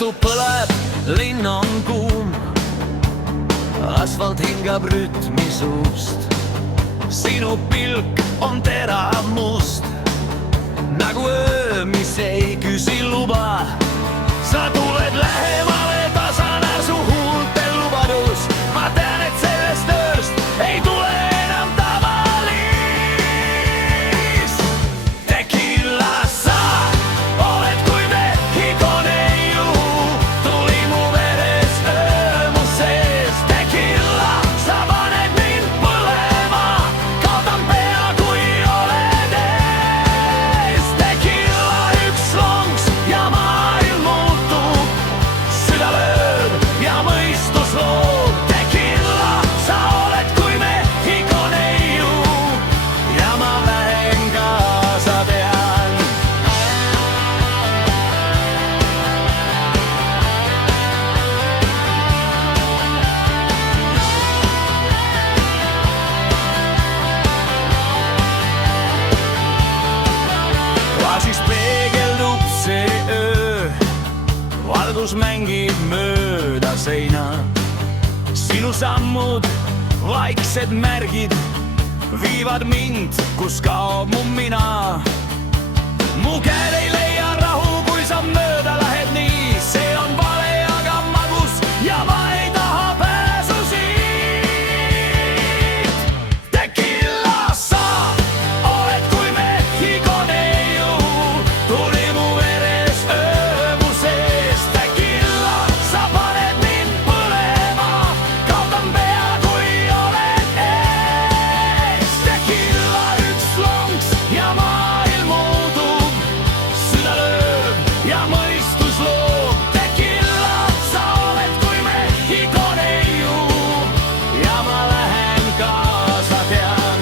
õhtu põleb, linn on kuum, asfalt hingab rütmi suust. Sinu pilk on terav must, nagu öö, mis ei küsi luba. Sa tuled lähemale, tasanär su huultel lubadus. Ma tean, et sellest ööst ei tule enam tavalis. Tequila, sa oled kui Mehhikone juhu, tuli mu veres öö mu sees. Tequila, sa paned mind põlema, kaotan pea, kui oled ees. Tequila, üks lonks ja maailm muutub, süda lööb ja mõistus loob. Tequila, sa oled kui Mehhikone juhu ja ma lähen kaasa, tean. Klaasis peegeldub see öö, valgus mängib mööda seina. Sinu sammud, vaiksed märgid viivad mind, kus kaob mu mina. Mu käed ei leia rahu, kui sa mööda lähed nii. See on vale, aga magus ja ma ei taha pääsu siit. Tequila, sa oled kui Mehhikone juhu, tuli mu veres öö mu sees. Tequila, sa paned mind põlema, kaotan pea, kui oled ees. Tequila, üks lonks ja maailm muutub, süda lööb ja mõistus loob. Tequila, sa oled kui Mehhikone juhu ja ma lähen kaasa, tean.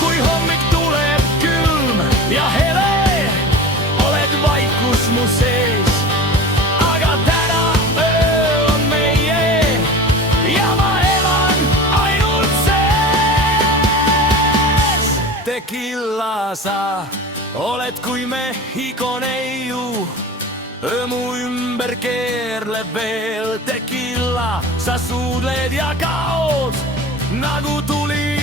Kui hommik tuleb külm ja hele, oled vaikus mu sees. Aga täna öö on meie ja ma elan ainult sees. Tequila, sa oled kui Mehhikone juhu, öö mu ümber keerleb veel. Tequila, sa suudled ja kaod nagu tuli